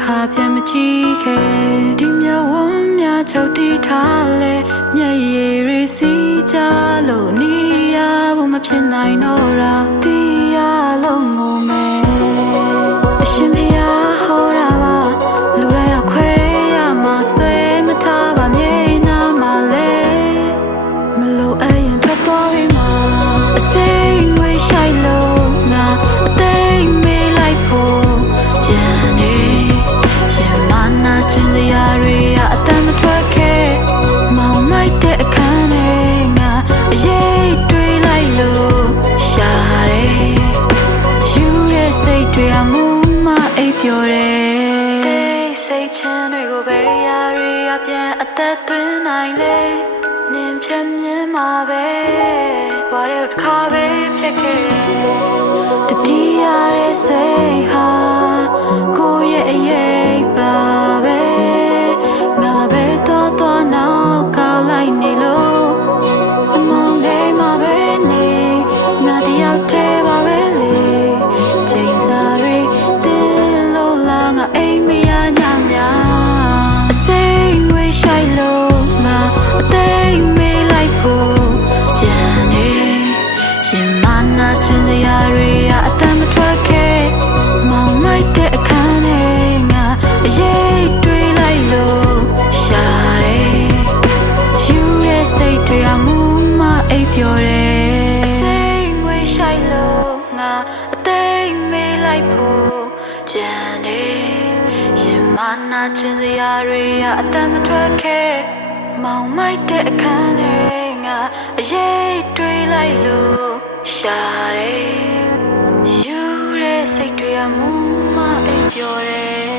ခါပြန်မကြည့်ခဲ့ဒီမြဝန်းများချုပ်တီးထားလဲမျက်ရည်တွေစီးကြလို့နေရဖို့မဖြစ်နိုင်တော့တာတီးရလုံးငုံမယ်အရှင်ဖျားဟောတာပါလူတိုင်းအခွဲရမှာဆွဲမထားပါမြေနာမှာလဲမလို့အရင်ထွက်သွားပြီမှာအစိမ့်ငွေရှိုက်လို့ငါအသိမေးလိုက်ဖို့ကြံနေရှင်မနာချင်းစရာတွေအတမ်းမထွက်ခဲ့မောင်မိုက်တဲ့အခန်းထဲငါအရေးတွေးလိုက်လို့ရှာတယ်ယူတဲ့စိတ်တွေအမှုမအိပ်ပျော်တယ်စိတ်ချမ်းတွေကိုပဲရာတွေပြန်အသက်သွင်းနိုင်လေနင်ဖြတ်မြင်မှာပဲဘာလို့တစ်ခါပဲဖြစ်ခဲ့တတိယရဲ့စိတ်ဟာကိုယ့်ရဲ့အရေးပါပဲငါပဲတော့နောက်ကလိုက်နေလို့အမောင်လေးမှာပဲနေငါတယောက်တည်းပါပဲလေချိန်စားရီတင်းလို့လာငါအိမ်မရညများအစိမ့်ငွေရှိုက်လို့ငါအသိမေးလိုက်ဖို့ကြံနေရှင်မနာချင်းစရာတွေအတမ်းမထွက်ခဲ့မောင်မိုက်တဲ့အခန်းထဲငါအရေးတွေးလိုက်လို့ရှာတယ်ယူတဲ့စိတ်တွေအမှုမအိပ်ပျော်တယ်စိတ်ငွေရှိုက်လို့ငါအသိမေးလိုက်ဖို့ကြံနေရှင်မနာချင်းစရာတွေအတမ်းမထွက်ခဲ့မောင်မိုက်တဲ့အခန်းထဲငါအရေးတွေးလိုက်လို့ရှာတယ်ယူတဲ့စိတ်တွေအမှုမအိပ်ပျော်တယ်